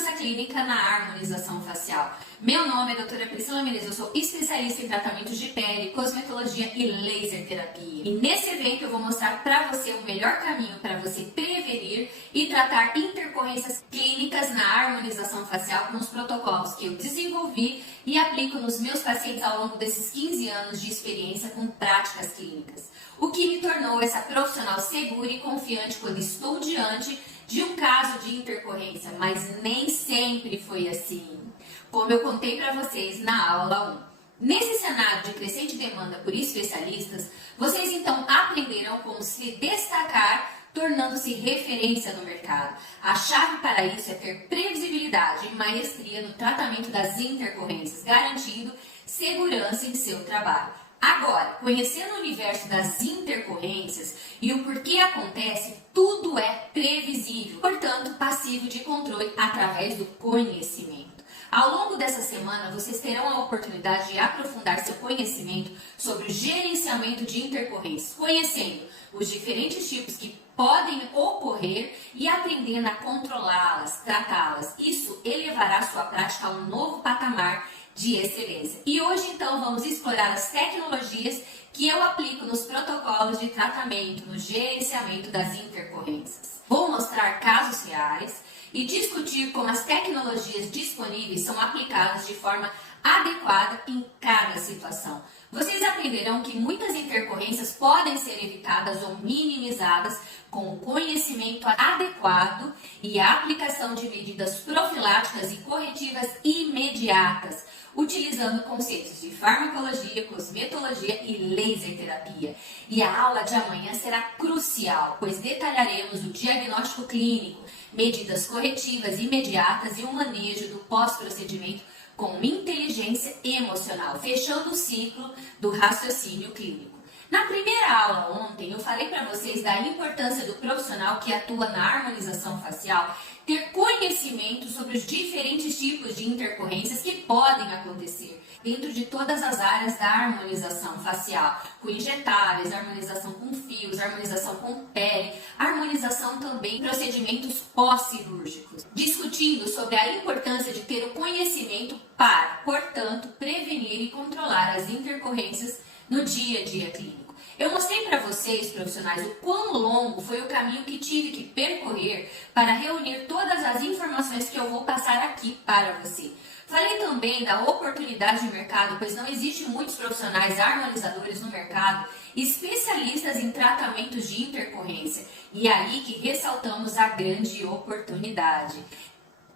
segurança clínica na harmonização facial. Meu nome é doutora Priscila Menezes, eu sou especialista em tratamentos de pele, cosmetologia e laser terapia. E nesse evento eu vou mostrar para você o melhor caminho para você prevenir e tratar intercorrências clínicas na harmonização facial com os protocolos que eu desenvolvi e aplico nos meus pacientes ao longo desses 15 anos de experiência com práticas clínicas. O que me tornou essa profissional segura e confiante quando estou diante de um caso de intercorrência, mas nem sempre foi assim. Como eu contei para vocês na aula 1. Nesse cenário de crescente demanda por especialistas, vocês então aprenderão como se destacar, tornando-se referência no mercado. A chave para isso é ter previsibilidade e maestria no tratamento das intercorrências, garantindo segurança em seu trabalho. Agora, conhecendo o universo das intercorrências e o porquê acontece, tudo é previsível, portanto, passivo de controle através do conhecimento. Ao longo dessa semana, vocês terão a oportunidade de aprofundar seu conhecimento sobre o gerenciamento de intercorrências, conhecendo os diferentes tipos que podem ocorrer e aprendendo a controlá-las, tratá-las. Isso elevará sua prática a um novo patamar de excelência. E hoje, então, vamos explorar as tecnologias que eu aplico nos protocolos de tratamento, no gerenciamento das intercorrências. Vou mostrar casos reais e discutir como as tecnologias disponíveis são aplicadas de forma adequada em cada situação. Vocês aprenderão que muitas intercorrências podem ser evitadas ou minimizadas com o conhecimento adequado e a aplicação de medidas profiláticas e corretivas imediatas, utilizando conceitos de farmacologia, cosmetologia e laser terapia. E a aula de amanhã será crucial, pois detalharemos o diagnóstico clínico, medidas corretivas imediatas e o manejo do pós-procedimento com inteligência emocional, fechando o ciclo do raciocínio clínico. Na primeira aula ontem, eu falei para vocês da importância do profissional que atua na harmonização facial ter conhecimento sobre os diferentes tipos de intercorrências que podem acontecer dentro de todas as áreas da harmonização facial, com injetáveis, harmonização com fios, harmonização com pele, harmonização também em procedimentos pós-cirúrgicos, discutindo sobre a importância de ter o conhecimento para, portanto, prevenir e controlar as intercorrências no dia a dia clínico. Eu mostrei para vocês, profissionais, o quão longo foi o caminho que tive que percorrer para reunir todas as informações que eu vou passar aqui para você. Falei também da oportunidade de mercado, pois não existem muitos profissionais harmonizadores no mercado, especialistas em tratamentos de intercorrência, e é aí que ressaltamos a grande oportunidade.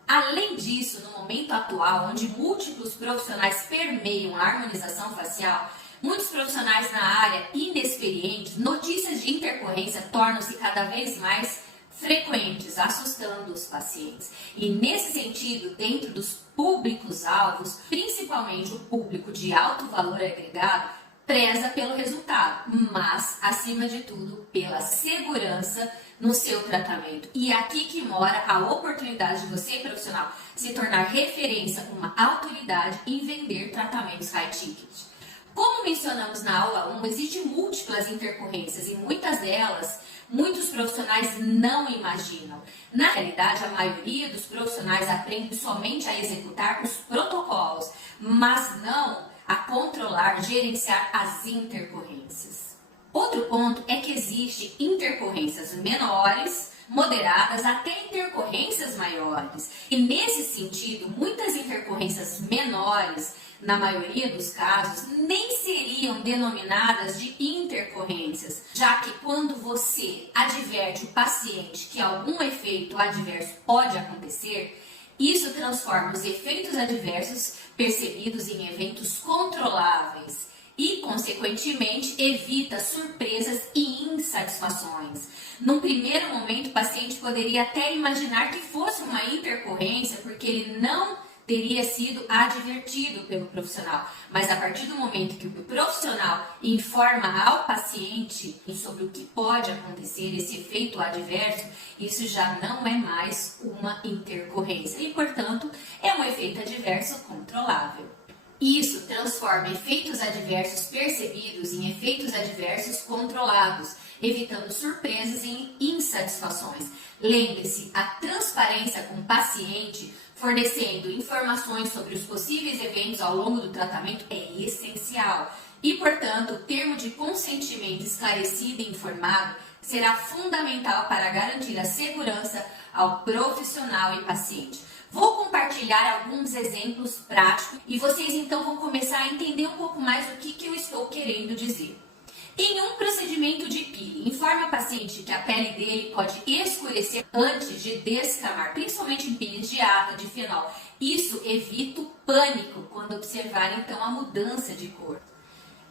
Além disso, no momento atual, onde múltiplos profissionais permeiam a harmonização facial, muitos profissionais na área inexperientes, notícias de intercorrência tornam-se cada vez mais frequentes, assustando os pacientes. E nesse sentido, dentro dos públicos-alvos, principalmente o público de alto valor agregado, preza pelo resultado, mas, acima de tudo, pela segurança no seu tratamento. E é aqui que mora a oportunidade de você, profissional, se tornar referência, uma autoridade em vender tratamentos high ticket. Como mencionamos na aula 1, existem múltiplas intercorrências e muitas delas, muitos profissionais não imaginam. Na realidade, a maioria dos profissionais aprende somente a executar os protocolos, mas não a controlar, gerenciar as intercorrências. Outro ponto é que existem intercorrências menores, moderadas, até intercorrências maiores. E nesse sentido, muitas intercorrências menores, na maioria dos casos, nem seriam denominadas de intercorrências, já que quando você adverte o paciente que algum efeito adverso pode acontecer, isso transforma os efeitos adversos percebidos em eventos controláveis e, consequentemente, evita surpresas e insatisfações. Num primeiro momento, o paciente poderia até imaginar que fosse uma intercorrência porque ele não teria sido advertido pelo profissional, mas a partir do momento que o profissional informa ao paciente sobre o que pode acontecer, esse efeito adverso, isso já não é mais uma intercorrência e, portanto, é um efeito adverso controlável. Isso transforma efeitos adversos percebidos em efeitos adversos controlados, evitando surpresas e insatisfações. Lembre-se, a transparência com o paciente, fornecendo informações sobre os possíveis eventos ao longo do tratamento, é essencial. E, portanto, o termo de consentimento esclarecido e informado será fundamental para garantir a segurança ao profissional e paciente. Vou compartilhar alguns exemplos práticos e vocês então vão começar a entender um pouco mais do que eu estou querendo dizer. Em um procedimento de peeling, informe ao paciente que a pele dele pode escurecer antes de descamar, principalmente em peelings de água, de fenol. Isso evita o pânico quando observar então a mudança de cor.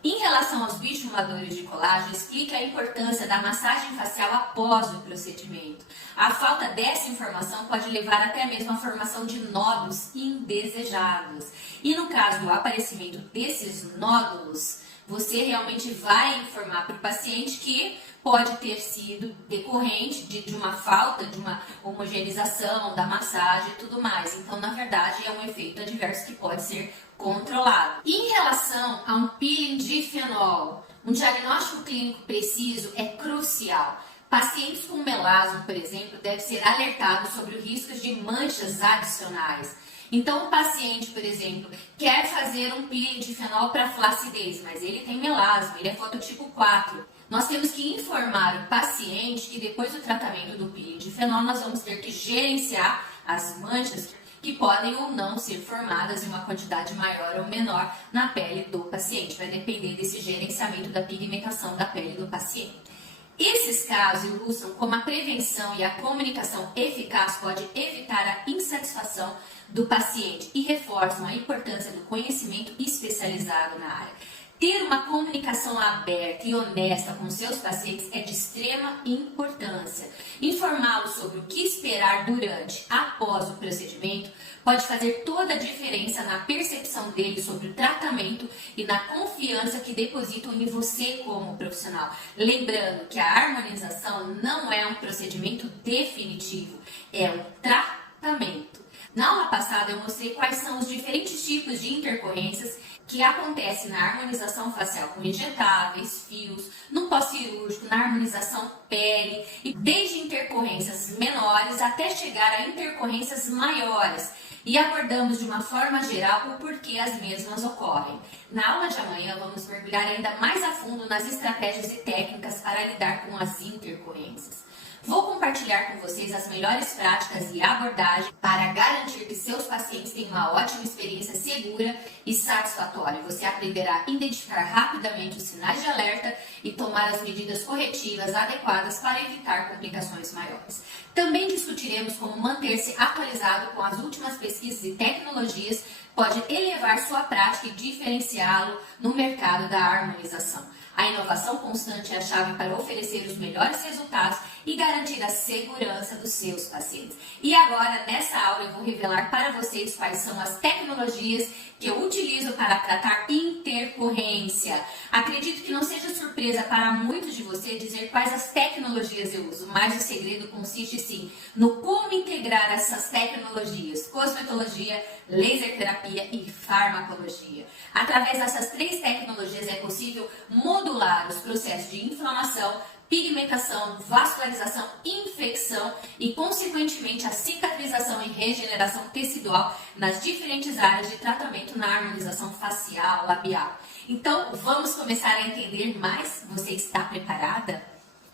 Em relação aos bioestimuladores de colágeno, explique a importância da massagem facial após o procedimento. A falta dessa informação pode levar até mesmo à formação de nódulos indesejados. E no caso do aparecimento desses nódulos, você realmente vai informar para o paciente que pode ter sido decorrente de uma falta, de uma homogeneização da massagem e tudo mais. Então, na verdade, é um efeito adverso que pode ser controlado. Em relação a um peeling de fenol, um diagnóstico clínico preciso é crucial. Pacientes com melasma, por exemplo, devem ser alertados sobre os riscos de manchas adicionais. Então, o paciente, por exemplo, quer fazer um peeling de fenol para flacidez, mas ele tem melasma, ele é fototipo 4. Nós temos que informar o paciente que depois do tratamento do peeling de fenol, nós vamos ter que gerenciar as manchas que podem ou não ser formadas em uma quantidade maior ou menor na pele do paciente. Vai depender desse gerenciamento da pigmentação da pele do paciente. Esses casos ilustram como a prevenção e a comunicação eficaz pode evitar a insatisfação do paciente e reforçam a importância do conhecimento especializado na área. Ter uma comunicação aberta e honesta com seus pacientes é de extrema importância. Informá-los sobre o que esperar durante, após o procedimento, pode fazer toda a diferença na percepção deles sobre o tratamento e na confiança que depositam em você como profissional. Lembrando que a harmonização não é um procedimento definitivo, é um tratamento. Na aula passada eu mostrei quais são os diferentes tipos de intercorrências que acontecem na harmonização facial com injetáveis, fios, no pós-cirúrgico, na harmonização pele, e desde intercorrências menores até chegar a intercorrências maiores. E abordamos de uma forma geral o porquê as mesmas ocorrem. Na aula de amanhã vamos mergulhar ainda mais a fundo nas estratégias e técnicas para lidar com as intercorrências. Vou compartilhar com vocês as melhores práticas e abordagens para garantir que seus pacientes tenham uma ótima experiência segura e satisfatória. Você aprenderá a identificar rapidamente os sinais de alerta e tomar as medidas corretivas adequadas para evitar complicações maiores. Também discutiremos como manter-se atualizado com as últimas pesquisas e tecnologias pode elevar sua prática e diferenciá-lo no mercado da harmonização. A inovação constante é a chave para oferecer os melhores resultados e garantir a segurança dos seus pacientes. E agora, nessa aula, eu vou revelar para vocês quais são as tecnologias que eu utilizo para tratar intercorrência. Acredito que não seja surpresa para muitos de vocês dizer quais as tecnologias eu uso, mas o segredo consiste sim no como integrar essas tecnologias: cosmetologia, laser terapia e farmacologia. Através dessas três tecnologias é possível modular os processos de inflamação, pigmentação, vascularização, infecção e, consequentemente, a cicatrização e regeneração tecidual nas diferentes áreas de tratamento na harmonização facial, labial. Então, vamos começar a entender mais? Você está preparada?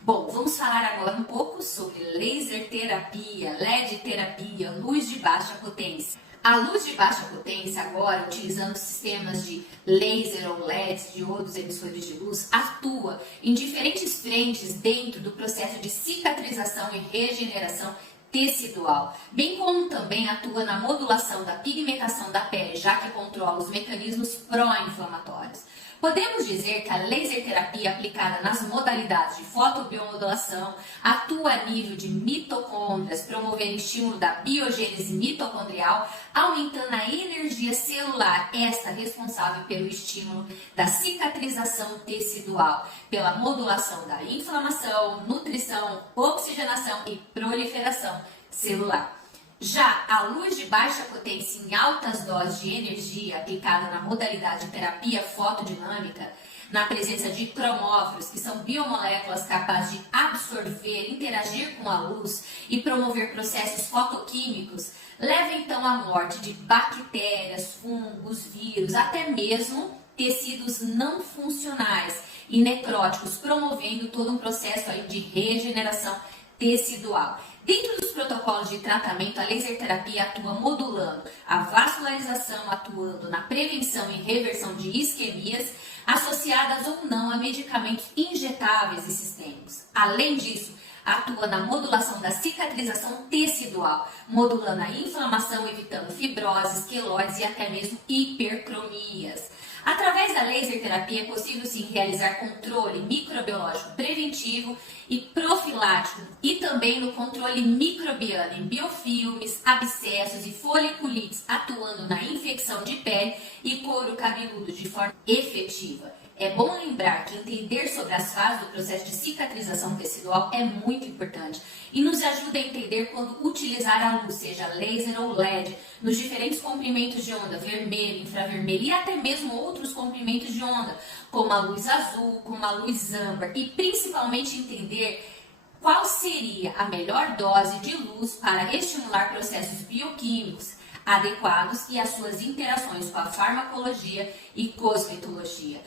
Bom, vamos falar agora um pouco sobre laser terapia, LED terapia, luz de baixa potência. A luz de baixa potência, agora utilizando sistemas de laser ou LEDs, diodos emissores de luz, atua em diferentes frentes dentro do processo de cicatrização e regeneração tecidual, bem como também atua na modulação da pigmentação da pele, já que controla os mecanismos pró-inflamatórios. Podemos dizer que a laser terapia aplicada nas modalidades de fotobiomodulação atua a nível de mitocôndrias, promovendo o estímulo da biogênese mitocondrial, aumentando a energia celular, esta responsável pelo estímulo da cicatrização tecidual, pela modulação da inflamação, nutrição, oxigenação e proliferação celular. Já a luz de baixa potência em altas doses de energia aplicada na modalidade de terapia fotodinâmica, na presença de cromóforos, que são biomoléculas capazes de absorver, interagir com a luz e promover processos fotoquímicos, leva então à morte de bactérias, fungos, vírus, até mesmo tecidos não funcionais e necróticos, promovendo todo um processo aí de regeneração tecidual. Dentro dos protocolos de tratamento, a laser terapia atua modulando a vascularização, atuando na prevenção e reversão de isquemias, associadas ou não a medicamentos injetáveis e sistêmicos. Além disso, atua na modulação da cicatrização tecidual, modulando a inflamação, evitando fibroses, queloides e até mesmo hipercromias. Através da laser terapia é possível sim realizar controle microbiológico preventivo e profilático e também no controle microbiano em biofilmes, abscessos e foliculites, atuando na infecção de pele e couro cabeludo de forma efetiva. É bom lembrar que entender sobre as fases do processo de cicatrização tecidual é muito importante e nos ajuda a entender quando utilizar a luz, seja laser ou LED, nos diferentes comprimentos de onda, vermelho, infravermelho e até mesmo outros comprimentos de onda, como a luz azul, como a luz âmbar, e principalmente entender qual seria a melhor dose de luz para estimular processos bioquímicos adequados e as suas interações com a farmacologia e cosmetologia.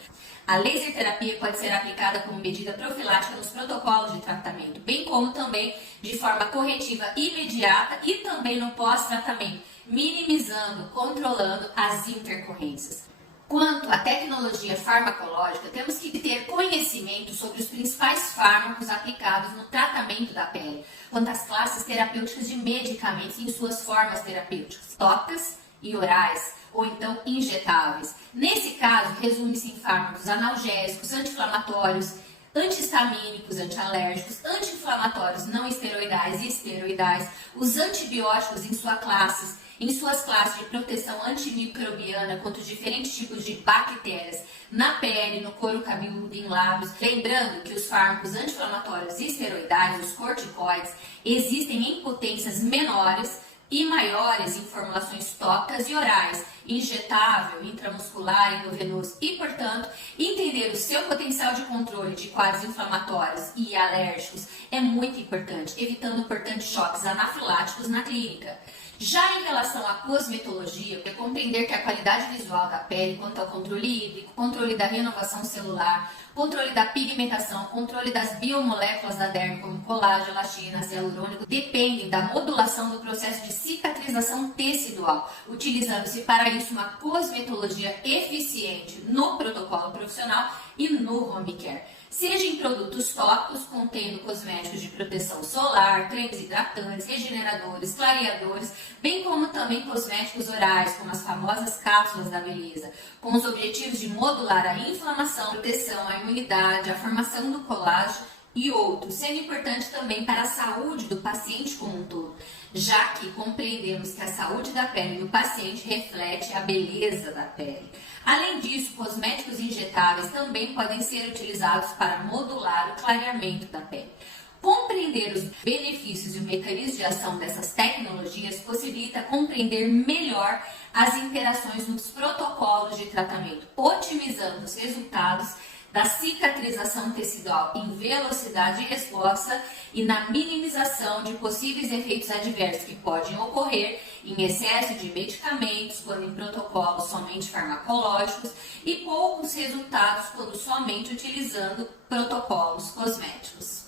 A laser terapia pode ser aplicada como medida profilática nos protocolos de tratamento, bem como também de forma corretiva imediata e também no pós-tratamento, minimizando, controlando as intercorrências. Quanto à tecnologia farmacológica, temos que ter conhecimento sobre os principais fármacos aplicados no tratamento da pele, quanto às classes terapêuticas de medicamentos em suas formas terapêuticas, tópicas e orais, ou então injetáveis. Nesse caso, resume-se em fármacos analgésicos, anti-inflamatórios, antihistamínicos, antialérgicos, anti-inflamatórios não esteroidais e esteroidais, os antibióticos em suas classes de proteção antimicrobiana contra os diferentes tipos de bactérias na pele, no couro cabeludo e em lábios. Lembrando que os fármacos anti-inflamatórios e esteroidais, os corticoides, existem em potências menores e maiores em formulações tópicas e orais, injetável, intramuscular, endovenoso e, portanto, entender o seu potencial de controle de quadros inflamatórios e alérgicos é muito importante, evitando, portanto, choques anafiláticos na clínica. Já em relação à cosmetologia, é compreender que a qualidade visual da pele, quanto ao controle hídrico, controle da renovação celular, controle da pigmentação, controle das biomoléculas da derme, como colágeno, elastina, ácido hialurônico, dependem da modulação do processo de cicatrização tecidual, utilizando-se para isso uma cosmetologia eficiente no protocolo profissional e no home care. Seja em produtos tópicos, contendo cosméticos de proteção solar, cremes hidratantes, regeneradores, clareadores, bem como também cosméticos orais, como as famosas cápsulas da beleza, com os objetivos de modular a inflamação, proteção, a imunidade, a formação do colágeno e outros, sendo importante também para a saúde do paciente como um todo, já que compreendemos que a saúde da pele do paciente reflete a beleza da pele. Além disso, cosméticos injetáveis também podem ser utilizados para modular o clareamento da pele. Compreender os benefícios e o mecanismo de ação dessas tecnologias possibilita compreender melhor as interações nos protocolos de tratamento, otimizando os resultados da cicatrização tecidual em velocidade de resposta e na minimização de possíveis efeitos adversos que podem ocorrer em excesso de medicamentos, quando em protocolos somente farmacológicos, e poucos resultados quando somente utilizando protocolos cosméticos.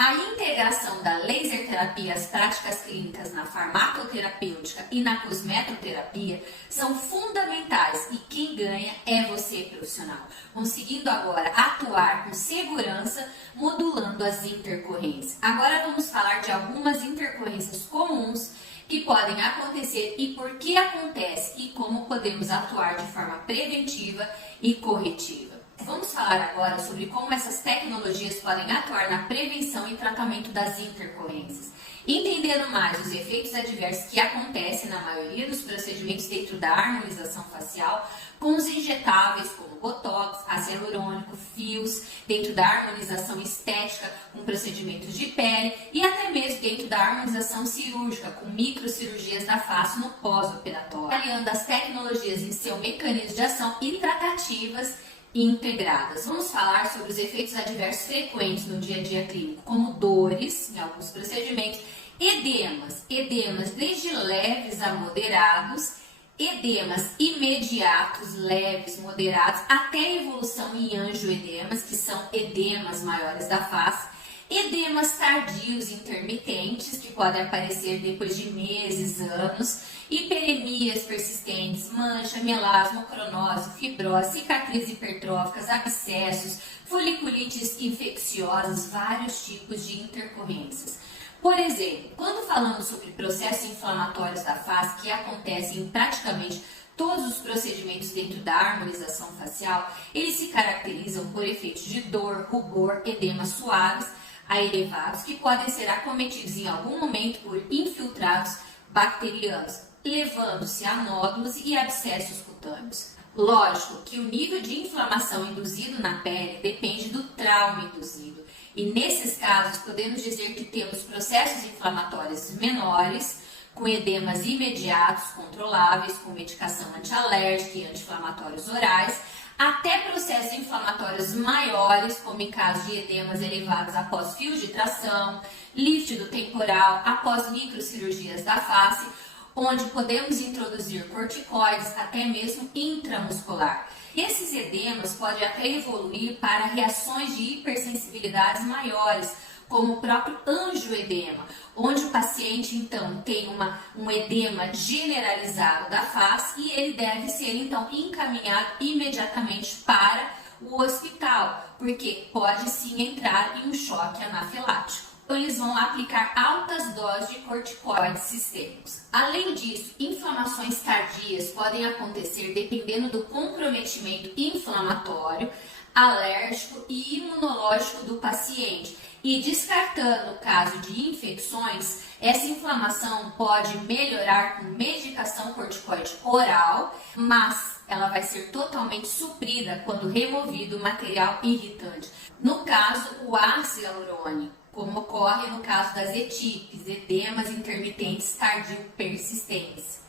A integração da laser terapia às práticas clínicas na farmacoterapêutica e na cosmetoterapia são fundamentais e quem ganha é você, profissional, conseguindo agora atuar com segurança, modulando as intercorrências. Agora vamos falar de algumas intercorrências comuns que podem acontecer e por que acontece e como podemos atuar de forma preventiva e corretiva. vamos falar agora sobre como essas tecnologias podem atuar na prevenção e tratamento das intercorrências. Entendendo mais os efeitos adversos que acontecem na maioria dos procedimentos dentro da harmonização facial, com os injetáveis como botox, ácido hialurônico, fios, dentro da harmonização estética com procedimentos de pele e até mesmo dentro da harmonização cirúrgica com microcirurgias da face no pós-operatório, aliando as tecnologias em seu mecanismo de ação e tratativas integradas. Vamos falar sobre os efeitos adversos frequentes no dia a dia clínico, como dores em alguns procedimentos, edemas desde leves a moderados, edemas imediatos, leves, moderados, até evolução em angioedemas, que são edemas maiores da face, edemas tardios intermitentes, que podem aparecer depois de meses, anos, hiperemias persistentes, mancha, melasma, cronose, fibrose, cicatrizes hipertróficas, abscessos, foliculites infecciosas, vários tipos de intercorrências. Por exemplo, quando falamos sobre processos inflamatórios da face que acontecem em praticamente todos os procedimentos dentro da harmonização facial, eles se caracterizam por efeitos de dor, rubor, edemas suaves a elevados que podem ser acometidos em algum momento por infiltrados bacterianos, levando-se a nódulos e abscessos cutâneos. Lógico que o nível de inflamação induzido na pele depende do trauma induzido. E nesses casos, podemos dizer que temos processos inflamatórios menores, com edemas imediatos, controláveis, com medicação antialérgica e anti-inflamatórios orais, até processos inflamatórios maiores, como em caso de edemas elevados após fios de tração, líquido temporal, após microcirurgias da face, onde podemos introduzir corticoides até mesmo intramuscular. Esses edemas podem até evoluir para reações de hipersensibilidades maiores, como o próprio angioedema, onde o paciente então tem um edema generalizado da face e ele deve ser então encaminhado imediatamente para o hospital, porque pode sim entrar em um choque anafilático. Então, eles vão aplicar altas doses de corticoides sistêmicos. Além disso, inflamações tardias podem acontecer dependendo do comprometimento inflamatório, alérgico e imunológico do paciente. E descartando o caso de infecções, essa inflamação pode melhorar com medicação corticoide oral, mas ela vai ser totalmente suprida quando removido o material irritante. No caso, o ácido hialurônico, como ocorre no caso das ETIPs, edemas intermitentes tardio persistentes.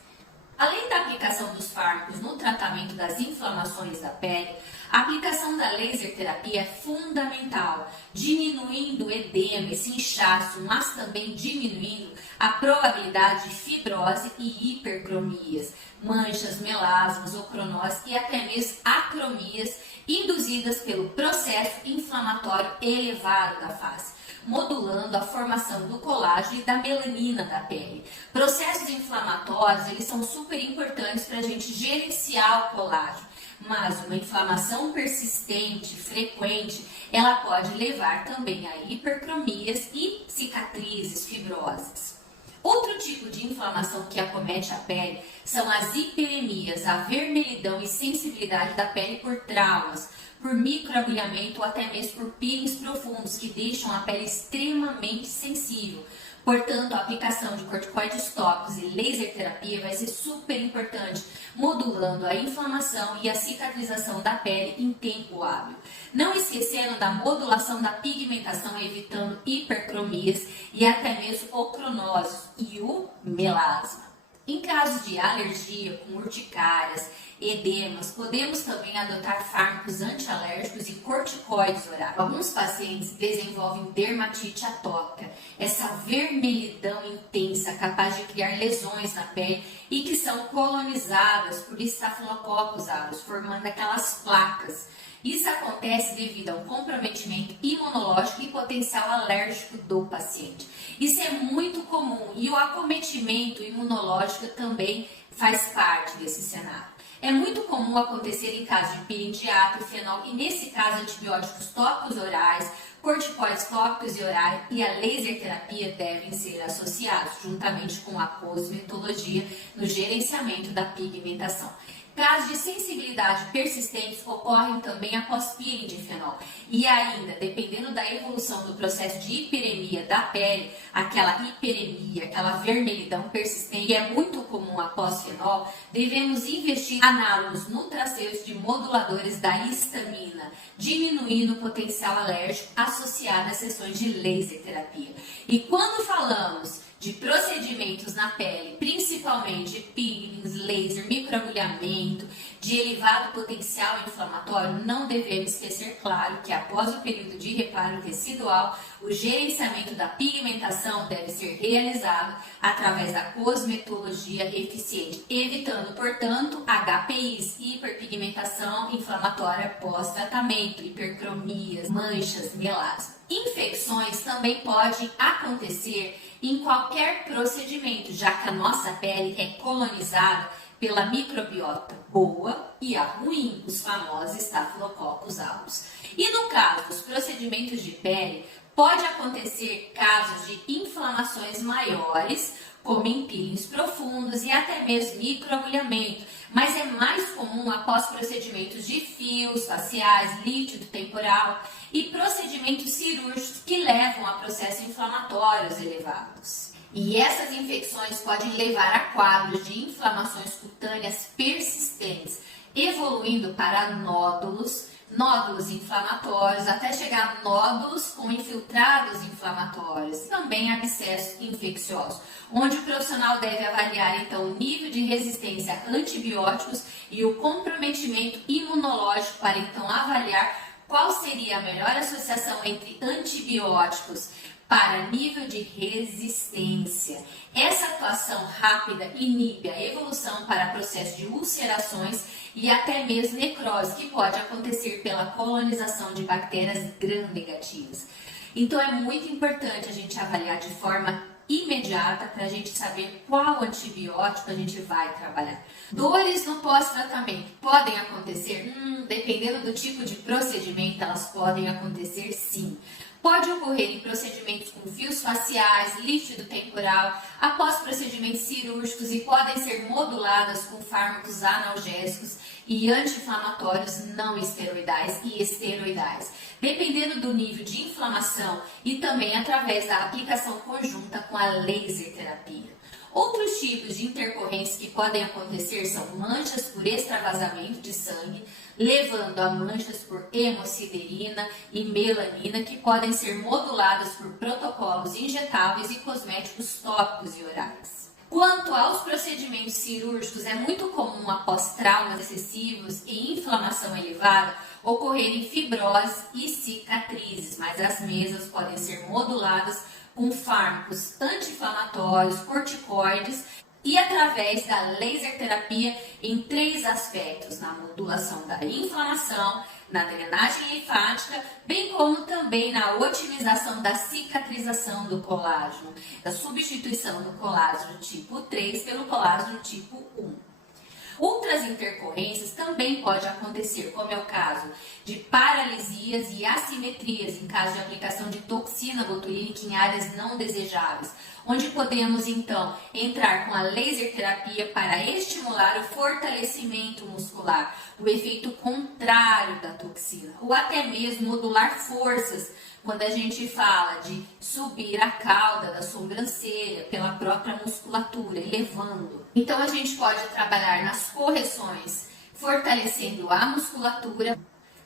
Além da aplicação dos fármacos no tratamento das inflamações da pele, a aplicação da laser terapia é fundamental, diminuindo o edema, esse inchaço, mas também diminuindo a probabilidade de fibrose e hipercromias, manchas, melasmas, ocronose e até mesmo acromias induzidas pelo processo inflamatório elevado da face, modulando a formação do colágeno e da melanina da pele. Processos inflamatórios, eles são super importantes para a gente gerenciar o colágeno, mas uma inflamação persistente, frequente, ela pode levar também a hipercromias e cicatrizes, fibroses. Outro tipo de inflamação que acomete a pele são as hiperemias, a vermelhidão e sensibilidade da pele por traumas, por microagulhamento ou até mesmo por peelings profundos que deixam a pele extremamente sensível. Portanto, a aplicação de corticoides tópicos e laser terapia vai ser super importante, modulando a inflamação e a cicatrização da pele em tempo hábil. Não esquecendo da modulação da pigmentação, evitando hipercromias e até mesmo ocronoses e o melasma. Em casos de alergia, com urticárias, edemas, podemos também adotar fármacos antialérgicos e corticoides orais. Alguns pacientes desenvolvem dermatite atópica, essa vermelhidão intensa capaz de criar lesões na pele e que são colonizadas por estafilococcus aureus, formando aquelas placas. Isso acontece devido a um comprometimento imunológico e potencial alérgico do paciente. Isso é muito comum e o acometimento imunológico também faz parte desse cenário. É muito comum acontecer em casos de peeling de ácido, fenol e, nesse caso, antibióticos tópicos orais, corticoides tópicos e orais e a laser terapia devem ser associados, juntamente com a cosmetologia no gerenciamento da pigmentação. Casos de sensibilidade persistentes ocorrem também após peeling de fenol. E ainda, dependendo da evolução do processo de hiperemia da pele, aquela hiperemia, aquela vermelhidão persistente, que é muito comum após fenol, devemos investir análogos nutracêuticos de moduladores da histamina, diminuindo o potencial alérgico associado a sessões de laser terapia. E quando falamos de procedimentos na pele, principalmente peelings, laser, microagulhamento, de elevado potencial inflamatório, não devemos esquecer, claro, que após o período de reparo tecidual, o gerenciamento da pigmentação deve ser realizado através da cosmetologia eficiente, evitando, portanto, HPIs, hiperpigmentação inflamatória pós-tratamento, hipercromias, manchas, melasma. Infecções também podem acontecer em qualquer procedimento, já que a nossa pele é colonizada pela microbiota boa e a ruim, os famosos estafilococcus aureus. E no caso dos procedimentos de pele, pode acontecer casos de inflamações maiores, como em peelings profundos e até mesmo microagulhamento, mas é mais comum após procedimentos de fios faciais, líquido temporal e procedimentos cirúrgicos que levam a processos inflamatórios elevados. E essas infecções podem levar a quadros de inflamações cutâneas persistentes, evoluindo para nódulos inflamatórios, até chegar a nódulos com infiltrados inflamatórios, também abscessos infecciosos, onde o profissional deve avaliar então o nível de resistência a antibióticos e o comprometimento imunológico para então avaliar qual seria a melhor associação entre antibióticos para nível de resistência. Essa atuação rápida inibe a evolução para processo de ulcerações e até mesmo necrose, que pode acontecer pela colonização de bactérias gram-negativas. Então é muito importante a gente avaliar de forma imediata para a gente saber qual antibiótico a gente vai trabalhar. Dores no pós-tratamento podem acontecer? Dependendo do tipo de procedimento, elas podem acontecer sim. Pode ocorrer em procedimentos com fios faciais, líquido temporal, após procedimentos cirúrgicos e podem ser moduladas com fármacos analgésicos e anti-inflamatórios não esteroidais e esteroidais, dependendo do nível de inflamação e também através da aplicação conjunta com a laser terapia. Outros tipos de intercorrências que podem acontecer são manchas por extravasamento de sangue, levando a manchas por hemosiderina e melanina, que podem ser moduladas por protocolos injetáveis e cosméticos tópicos e orais. Quanto aos procedimentos cirúrgicos, é muito comum após traumas excessivos e inflamação elevada ocorrerem fibrose e cicatrizes, mas as mesmas podem ser moduladas com fármacos anti-inflamatórios, corticoides e através da laser terapia em 3 aspectos: na modulação da inflamação, na drenagem linfática, bem como também na otimização da cicatrização do colágeno, da substituição do colágeno tipo 3 pelo colágeno tipo 1. Outras intercorrências também podem acontecer, como é o caso de paralisias e assimetrias em caso de aplicação de toxina botulínica em áreas não desejáveis, onde podemos então entrar com a laser terapia para estimular o fortalecimento muscular, o efeito contrário da toxina, ou até mesmo modular forças, quando a gente fala de subir a cauda da sobrancelha pela própria musculatura, elevando. Então a gente pode trabalhar nas correções, fortalecendo a musculatura,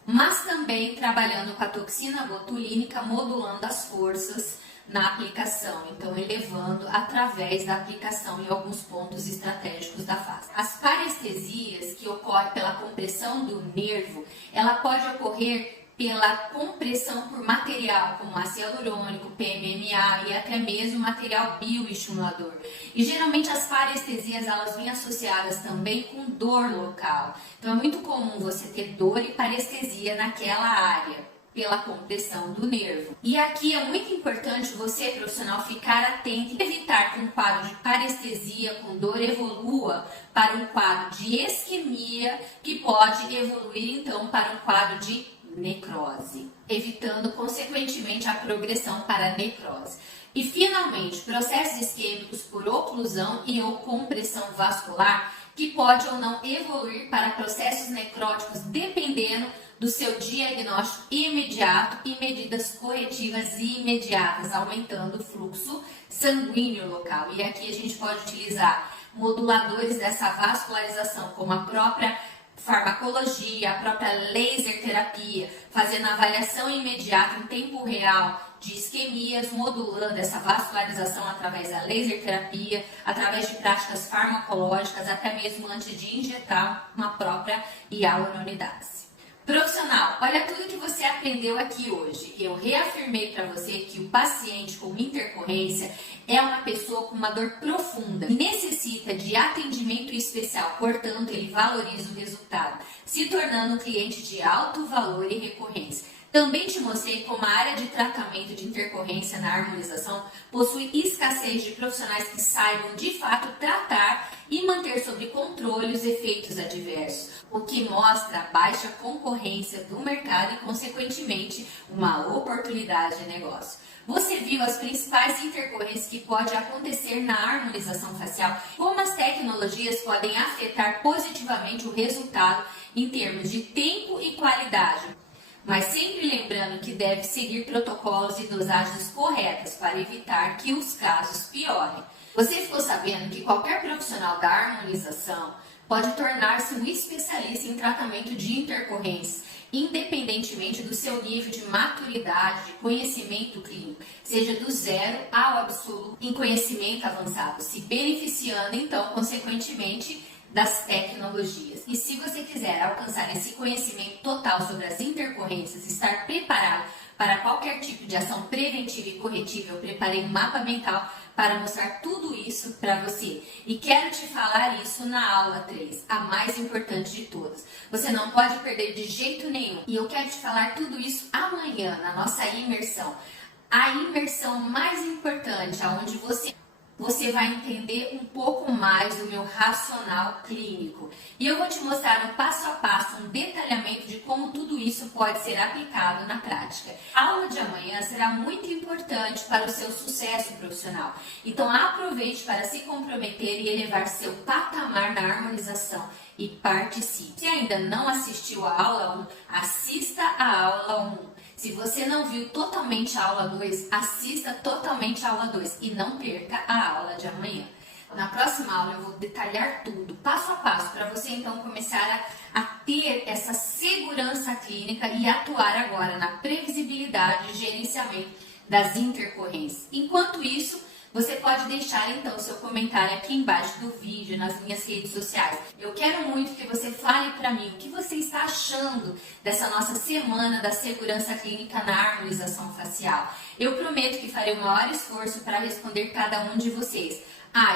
mas também trabalhando com a toxina botulínica, modulando as forças na aplicação, então elevando através da aplicação em alguns pontos estratégicos da face. As parestesias, que ocorrem pela compressão do nervo, ela pode ocorrer pela compressão por material, como ácido hialurônico, PMMA e até mesmo material bioestimulador. E geralmente as parestesias elas vêm associadas também com dor local. Então é muito comum você ter dor e parestesia naquela área, pela compressão do nervo. E aqui é muito importante você, profissional, ficar atento e evitar que um quadro de parestesia com dor evolua para um quadro de isquemia, que pode evoluir então para um quadro de necrose, evitando consequentemente a progressão para a necrose. E finalmente, processos isquêmicos por oclusão e ou compressão vascular, que pode ou não evoluir para processos necróticos dependendo do seu diagnóstico imediato e medidas corretivas imediatas, aumentando o fluxo sanguíneo local. E aqui a gente pode utilizar moduladores dessa vascularização, como a própria farmacologia, a própria laser terapia, fazendo avaliação imediata em tempo real de isquemias, modulando essa vascularização através da laser terapia, através de práticas farmacológicas, até mesmo antes de injetar uma própria hialuronidase. Profissional, olha tudo que você aprendeu aqui hoje. Eu reafirmei para você que o paciente com intercorrência é uma pessoa com uma dor profunda e necessita de atendimento especial, portanto, ele valoriza o resultado, se tornando um cliente de alto valor e recorrência. Também te mostrei como a área de tratamento de intercorrência na harmonização possui escassez de profissionais que saibam de fato tratar e manter sob controle os efeitos adversos, o que mostra a baixa concorrência do mercado e, consequentemente, uma oportunidade de negócio. Você viu as principais intercorrências que podem acontecer na harmonização facial, como as tecnologias podem afetar positivamente o resultado em termos de tempo e qualidade. Mas sempre lembrando que deve seguir protocolos e dosagens corretas para evitar que os casos piorem. Você ficou sabendo que qualquer profissional da harmonização pode tornar-se um especialista em tratamento de intercorrências, independentemente do seu nível de maturidade, de conhecimento clínico, seja do zero ao absoluto em conhecimento avançado, se beneficiando então, consequentemente, das tecnologias. E se você quiser alcançar esse conhecimento total sobre as intercorrências, estar preparado para qualquer tipo de ação preventiva e corretiva, eu preparei um mapa mental para mostrar tudo isso para você. E quero te falar isso na aula 3, a mais importante de todas. Você não pode perder de jeito nenhum. E eu quero te falar tudo isso amanhã, na nossa imersão. A imersão mais importante, onde você vai entender um pouco mais do meu racional clínico. E eu vou te mostrar um passo a passo, um detalhamento de como tudo isso pode ser aplicado na prática. A aula de amanhã será muito importante para o seu sucesso profissional. Então aproveite para se comprometer e elevar seu patamar na harmonização e participe. Se ainda não assistiu a aula 1, assista a aula 1. Se você não viu totalmente a aula 2, assista totalmente a aula 2 e não perca a aula de amanhã. Na próxima aula eu vou detalhar tudo, passo a passo, para você então começar a ter essa segurança clínica e atuar agora na previsibilidade e gerenciamento das intercorrências. Enquanto isso, você pode deixar então seu comentário aqui embaixo do vídeo, nas minhas redes sociais. Eu quero muito que você fale para mim o que você está achando dessa nossa semana da segurança clínica na harmonização facial. Eu prometo que farei o maior esforço para responder cada um de vocês.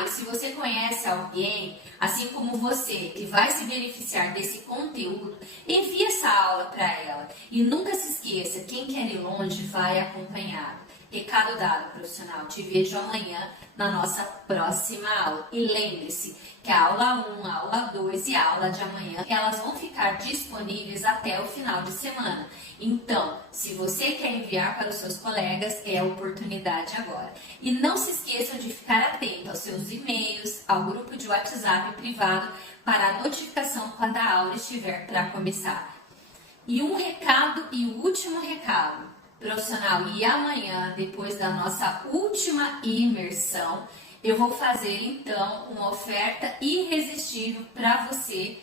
E se você conhece alguém, assim como você, que vai se beneficiar desse conteúdo, envie essa aula para ela. E nunca se esqueça, quem quer ir longe vai acompanhado. Recado dado, profissional. Te vejo amanhã na nossa próxima aula. E lembre-se que a aula 1, a aula 2 e a aula de amanhã, elas vão ficar disponíveis até o final de semana. Então, se você quer enviar para os seus colegas, é a oportunidade agora. E não se esqueçam de ficar atento aos seus e-mails, ao grupo de WhatsApp privado, para a notificação quando a aula estiver para começar. E um recado e o último recado. Profissional, e amanhã, depois da nossa última imersão, eu vou fazer então uma oferta irresistível para você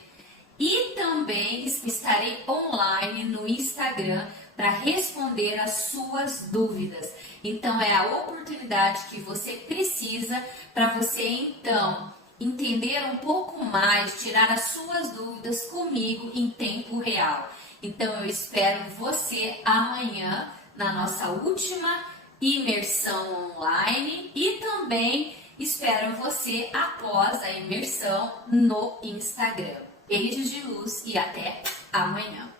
e também estarei online no Instagram para responder as suas dúvidas. Então é a oportunidade que você precisa para você então entender um pouco mais, tirar as suas dúvidas comigo em tempo real. Então eu espero você amanhã na nossa última imersão online e também espero você após a imersão no Instagram. Beijos de luz e até amanhã!